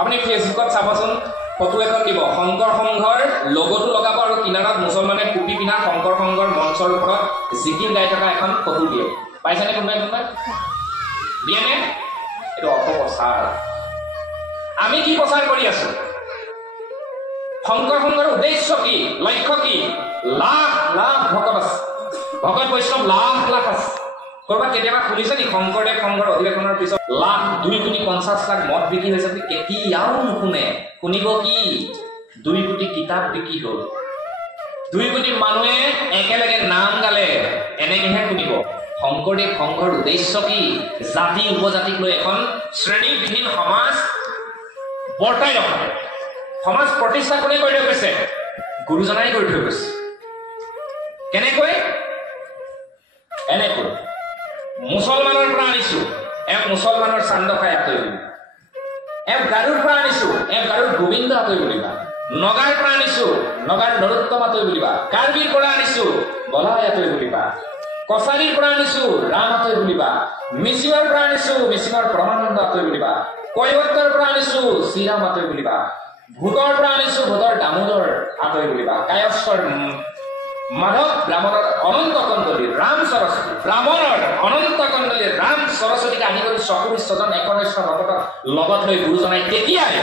আপুনি ফেচবুকত চাবচোন ফটো এখন দিব শংকৰ সংঘৰ লগটো লগাব আৰু কিনাৰত মুছলমানে টুপি পিন্ধা শংকৰ সংঘৰ মঞ্চৰ ওপৰত জিকিৰ গাই থকা এখন ফটো দিয়ে পাইছানে কোনোবাই দিয়ে নে এইটো অপপ্ৰচাৰ আমি কি প্ৰচাৰ কৰি আছো শংকৰ সংঘৰ উদ্দেশ্য কি লক্ষ্য কি লাখ লাখ ভকত আছে ভকত বৈষ্ণৱ লাখ লাখ আছে কৰবাত কেতিয়াবা শুনিছে নি শংকৰদেৱ সংঘৰ অধিৱেশনৰ পিছত লাখ 2,50,00,000 মদ বিক্ৰী হৈছে বুলি কেতিয়াও নুশুনে শুনিব কি 2 কোটি কিতাপ বিক্ৰী হ'ল 2 কোটি মানুহে একেলগে নাম গালে এনেকেহে শুনিব শংকৰদেৱ সংঘৰ উদ্দেশ্য কি জাতি উপজাতিক লৈ এখন শ্ৰেণীবিহীন সমাজ বৰ্তাই ৰখা সমাজ প্ৰতিষ্ঠা কোনে কৰি থৈ গৈছে গুৰুজনাই কৰি থৈ গৈছে কেনেকৈ এনেকৈ মুছলমানৰ পৰা আনিছো এক মুছলমানৰ চান্দ খাই আতৰি বুলিবা এক গাৰুৰ পৰা আনিছো এক গাৰুৰ গোবিন্দ আতৰি বুলিবা নগাৰ পৰা আনিছো নগাৰ নৰোত্তম আতৰি বুলিবা কাৰ্বিৰ পৰা আনিছো বলাই আতৰি বুলিবা কছাৰীৰ পৰা আনিছো ৰাম আতৰি বুলিবা মিচিঙৰ পৰা আনিছো মিচিঙৰ প্ৰমানন্দ আতৰি বুলিবা কৈৱৰ্তৰ পৰা আনিছো শ্ৰীৰাম আতৰি বুলিবা ভূতৰ পৰা আনিছো ভূতৰ দামোদৰ আতৰি বুলিবা কায়স্থৰ মাধৱ ব্ৰাহ্মণৰ অনন্ত কণ্ডলী ৰাম সৰস্বতী ব্ৰাহ্মণৰ অনন্ত কণ্ডলী ৰাম সৰস্বতীক আনি কৰি চকুৰ ছজন একনিষ্ঠ ভকতক লগত লৈ গুৰুজনাই তেতিয়াই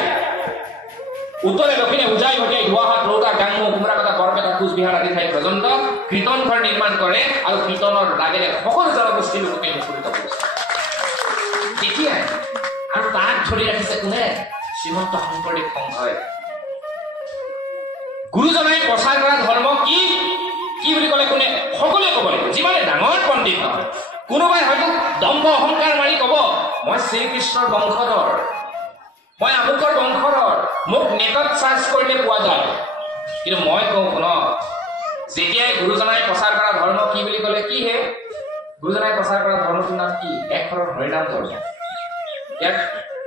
উত্তৰে দক্ষিণে উজাই ভটিয়াই গুৱাহাট ৰৌতা গাংমু কুমৰাকটা বৰপেটা কোচবিহাৰ আদি ঠাই পৰ্যন্ত কীৰ্তন ঘৰ নিৰ্মাণ কৰে আৰু কীৰ্তনৰ দাগেৰে সকলো জনগোষ্ঠীৰ লোককে মুখৰিত কৰিছে তেতিয়াই আৰু তাক ধৰি ৰাখিছে কোনে শ্ৰীমন্ত শংকৰদেৱ সংঘই গুৰুজনাই প্ৰচাৰ কৰা ধৰ্ম কি কি বুলি ক'লে কোনে সকলোৱে ক'ব লাগিব যিমানে ডাঙৰ পণ্ডিত নহয় কোনোবাই হয়তো দম্ভ অহংকাৰ মাৰি ক'ব মই শ্ৰীকৃষ্ণৰ বংশধৰ মই আমুকৰ বংশধৰ মোক নেটত চাৰ্চ কৰিলে পোৱা যায় কিন্তু মই কওঁ শুন যেতিয়াই গুৰুজনাই প্ৰচাৰ কৰা ধৰ্ম কি বুলি ক'লে কি হে গুৰুজনাই প্ৰচাৰ কৰা ধৰ্মটোৰ নাম কি এক শৰণ হৰিনাম ধৰ্ম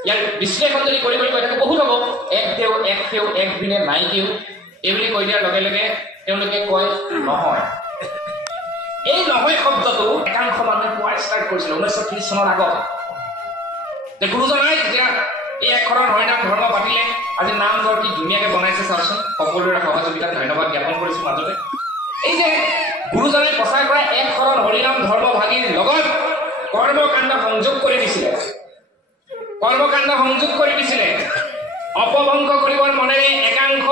ইয়াৰ বিশ্লেষণ যদি কৰি কৈ থাকে বহুত হ'ব এক দেও এক সেউ এক বিনে নাই কেউ এই বুলি কৈ দিয়াৰ লগে লগে তেওঁলোকে কয় নহয় এই নহয় শব্দটো একাংশ মানুহে কোৱা ষ্টাৰ্ট কৰিছিল 1930 চনৰ আগত যে গুৰুজনাই যেতিয়া এই এক শৰণ হৰিনাম ধৰ্ম পাতিলে আজি নামঘৰ কি ধুনীয়াকে বনাইছে চাওকচোন সকলোৰে সহযোগিতাত ধন্যবাদ জ্ঞাপন কৰিছো মাজতে এই যে গুৰুজনাই প্ৰচাৰ কৰা এক শৰণ হৰিনাম ধৰ্ম ভাগীৰ লগত কৰ্মকাণ্ড সংযোগ কৰি দিছিলে অপভংগ কৰিবৰ মনেৰে একাংশ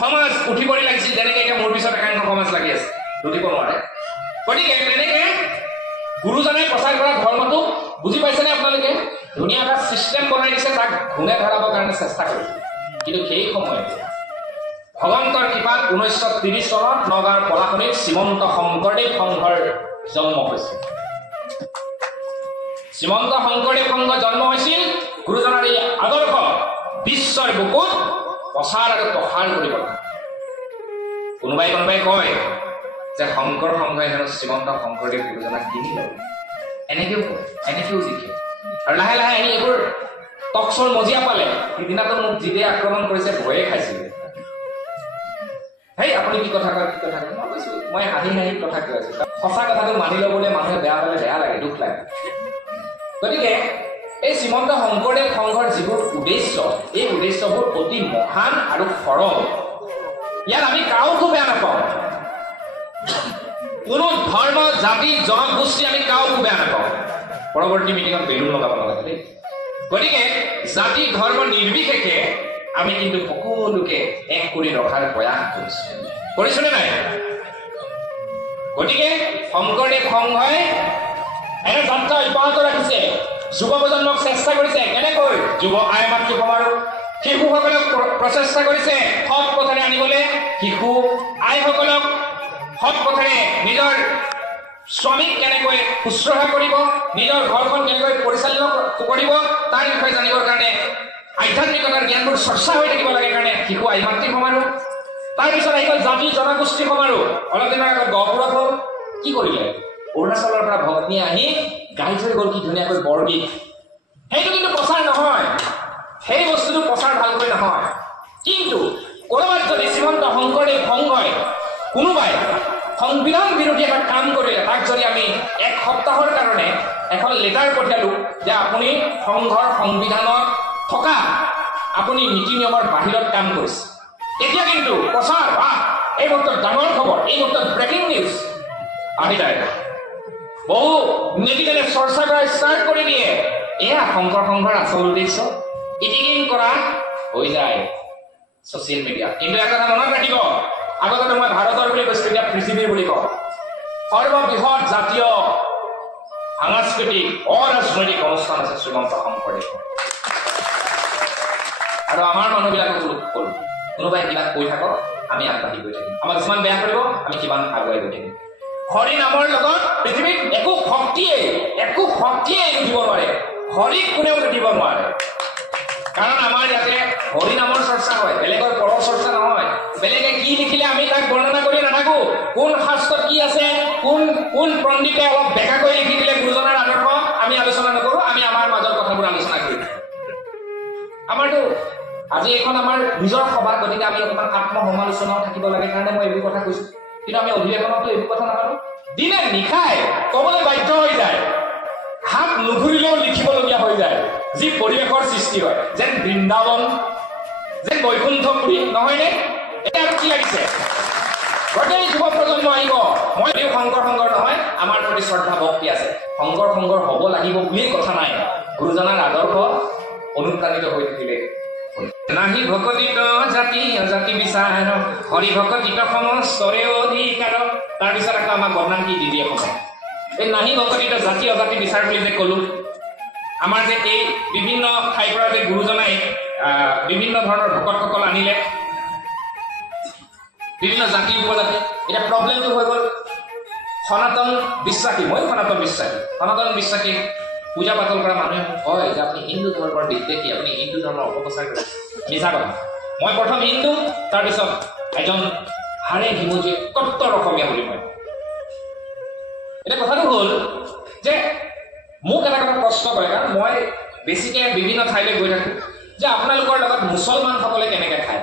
সমাজ উঠি পৰি লাগিছিল যেনেকে এতিয়া মোৰ পিছত একাংশ সমাজ লাগি আছে উঠিব নোৱাৰে গতিকে তেনেকে গুৰুজনাই প্ৰচাৰ কৰা ধৰ্মটো বুজি পাইছেনে আপোনালোকে ধুনীয়া এটা চিষ্টেম বনাই দিছে তাক ঘূনে ধৰাবৰ কাৰণে চেষ্টা কৰিছে কিন্তু সেই সময়ত ভগৱন্তৰ কৃপাত 1930 চনত নগাঁৱৰ পলাশনিত শ্ৰীমন্ত শংকৰদেৱ সংঘৰ জন্ম হৈছিল শ্ৰীমন্ত শংকৰদেৱ সংঘ জন্ম হৈছিল গুৰুজনাৰ এই আদৰ্শ বিশ্বৰ বুকুত প্ৰচাৰ আৰু প্ৰসাৰ কৰিব কোনোবাই কয় যে শংকৰ সংঘই হেনো শ্ৰীমন্ত শংকৰদেৱ গুৰুজনাক কিনি ল'ব এনেকেও লিখে আৰু লাহে লাহে আহি এইবোৰ টকচৰ মজিয়া পালে সিদিনাটো মোক জিদে আক্ৰমণ কৰিছে ভয়ে খাইছিলে হেই আপুনি কি কথা কয় মই কৈছো মই হাঁহি কথা কৈ আছো সঁচা কথাটো মানি ল'বলৈ মানুহে বেয়া পালে বেয়া লাগে দুখ লাগে গতিকে এই শ্ৰীমন্ত শংকৰদেৱ সংঘৰ যিবোৰ উদ্দেশ্য এই উদ্দেশ্যবোৰ অতি মহান আৰু সৰল ইয়াত আমি কাউকো বেয়া নাপাওঁ কোনো ধৰ্ম জাতি জনগোষ্ঠী আমি কাউকো বেয়া নাপাওঁ পৰৱৰ্তী মিটিঙত বেলুন লগাব নালাগে দেই গতিকে জাতি ধৰ্ম নিৰ্বিশেষে আমি কিন্তু সকলোকে এক কৰি ৰখাৰ প্ৰয়াস কৰিছোনে নাই গতিকে শংকৰদেৱ সংঘই এনে যাত্ৰা অব্যাহত ৰাখিছে যুৱ প্ৰজন্মক চেষ্টা কৰিছে কেনেকৈ যুৱ আই মাতৃ সমাৰোহ শিশুসকলক প্ৰচেষ্টা কৰিছে সৎ পথেৰে আনিবলৈ শিশু আইসকলক সৎ পথেৰে নিজৰ স্বামীক কেনেকৈ শুশ্ৰূষা কৰিব নিজৰ ঘৰখন কেনেকৈ পৰিচালনা কৰিব তাৰ বিষয়ে জানিবৰ কাৰণে আধ্যাত্মিকতাৰ জ্ঞানবোৰ চৰ্চা হৈ থাকিব লাগে কাৰণে শিশু আই মাতৃ সমাৰোহ তাৰপিছত আহি গ'ল জাতি জনগোষ্ঠী সমাৰোহ অলপ দিনৰ আগত গহপুৰত হ'ল কি কৰিলে অৰুণাচলৰ পৰা ভগ্নীয়ে আহি গাই থৈ গ'ল কি ধুনীয়াকৈ বৰগীত সেইটো কিন্তু প্ৰচাৰ নহয় সেই বস্তুটো প্ৰচাৰ ভালকৈ নহয় কিন্তু ক'ৰবাত যদি শ্ৰীমন্ত শংকৰদেৱ সংঘই কোনোবাই সংবিধান বিৰোধী এটা কাম কৰিলে তাক যদি আমি এক সপ্তাহৰ কাৰণে এখন লেটাৰ পঠিয়ালো যে আপুনি সংঘৰ সংবিধানত থকা আপুনি নীতি নিয়মৰ বাহিৰত কাম কৰিছে। এতিয়া কিন্তু প্ৰচাৰ এই মুহূৰ্তত ডাঙৰ খবৰ, এই মুহূৰ্তত ব্ৰেকিং নিউজ আহি যায়। বহু মেডিকেলে চৰ্চা কৰা ষ্টাৰ্ট কৰি দিয়ে। এয়া শংকৰ সংঘৰ আচল উদ্দেশ্য ইটিকিং কৰা হৈ যায় ছচিয়েল মিডিয়া। কিন্তু এটা কথা মনত ৰাখিব, আগতে মই ভাৰতৰ বুলি কৈছিলো, এতিয়া পৃথিৱীৰ বুলি কওঁ। সৰ্ববৃহৎ জাতীয় সাংস্কৃতিক অৰাজনৈতিক অনুষ্ঠান আছে শ্ৰীমন্ত শংকৰদেৱ। আৰু আমাৰ মানুহবিলাকক কলো, কোনোবাই কিবা কৈ থাকক, আমি আগবাঢ়ি গৈ থাকিম। আমাক যিমান বেয়া কৰিব আমি কিমান আগুৱাই গৈ থাকিম। হৰি নামৰ লগত পৃথিৱীত একো শক্তিয়ে দিব নোৱাৰে। হৰিক কোনেও দিব নোৱাৰে। কাৰণ আমাৰ ইয়াতে হৰি নামৰ চৰ্চা হয়, বেলেগৰ পৰ চৰ্চা নহয়। বেলেগে কি লিখিলে আমি তাক বৰ্ণনা কৰি নাথাকো। কোন শাস্ত্ৰত কি আছে, কোন পণ্ডিতে অলপ বেকাকৈ লিখি দিলে গুৰুজনাৰ আদৰ্শ আমি আলোচনা নকৰো। আমি আমাৰ মাজৰ কথাবোৰ আলোচনা কৰি আমাৰতো আজি এইখন আমাৰ নিজৰ সভা, গতিকে আমি অকণমান আত্মসমালোচনাও থাকিব লাগে কাৰণে মই এইবোৰ কথা কৈছো। কিন্তু আমি অধিৱেশনতো এইবোৰ কথা নাপালো। দিনে নিশাই কবলৈ বাধ্য হৈ যায়, হাত নুঘূৰিলেও লিখিবলগীয়া হৈ যায়। যি পৰিৱেশৰ সৃষ্টি হয়, যেন বৃন্দাবন, যেন বৈকুণ্ঠপুৰী, নহয়নে? এতিয়া আৰু কি লাগিছে? গোটেই যুৱ প্ৰজন্ম আহিব। মই শংকৰ সংঘৰ নহয়, আমাৰ প্ৰতি শ্ৰদ্ধা ভক্তি আছে। শংকৰ সংঘৰ হ'ব লাগিব বুলিয়ে কথা নাই। গুৰুজনাৰ আদৰ্শ অনুপ্ৰাণিত হৈ থাকিলে নাহি ভকতিত জাতি অজাতি বিচাৰ হৰি ভকতিত সমস্তৰে অধিকাৰ। তাৰপিছত আকৌ আমাক বদনাম কি দি দিয়ে সময়। এই নাহি ভকতিত জাতি অজাতি বিচাৰ বুলি যে কলো, আমাৰ যে এই বিভিন্ন ঠাইৰ পৰা যে গুৰুজনাই বিভিন্ন ধৰণৰ ভকতসকল আনিলে, বিভিন্ন জাতি উপজাতি। এতিয়া প্ৰব্লেমটো হৈ গ'ল সনাতন বিশ্বাসী, মই সনাতন বিশ্বাসী পূজা পাতল কৰা মানুহে কয় যে আপুনি হিন্দু ধৰ্মৰ বিদ্বেষী, আপুনি হিন্দু ধৰ্মৰ অপপ্ৰচাৰ কৰে। মিছা কথা। মই প্ৰথম হিন্দু, তাৰপিছত এজন হাড়ে হিমুজি কট্টৰ অসমীয়া বুলি মই। এতিয়া কথাটো হ'ল যে মোক এটা কথা প্ৰশ্ন কৰে, কাৰণ মই বেছিকৈ বিভিন্ন ঠাইলৈ গৈ থাকোঁ, যে আপোনালোকৰ লগত মুছলমানসকলে কেনেকৈ খায়।